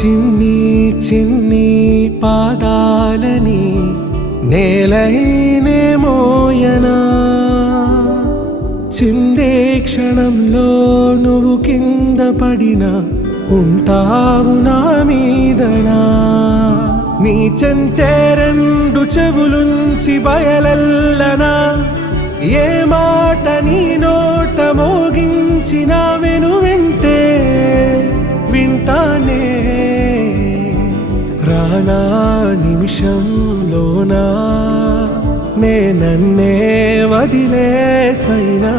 చిన్ని చిన్ని పాదాలని నేలైనే మోయనా, చిందే క్షణంలో నువ్వు కింద పడినా ఉంటావు నా మీదనా. నీ చెంతే రెండు చెవులుంచి బయలెల్లనా, ఏ మాట నీ నోట మోగించిన వెను వింటే వింటానే. రానా నిమిషంలోనా నే నన్నే వదిలేసైనా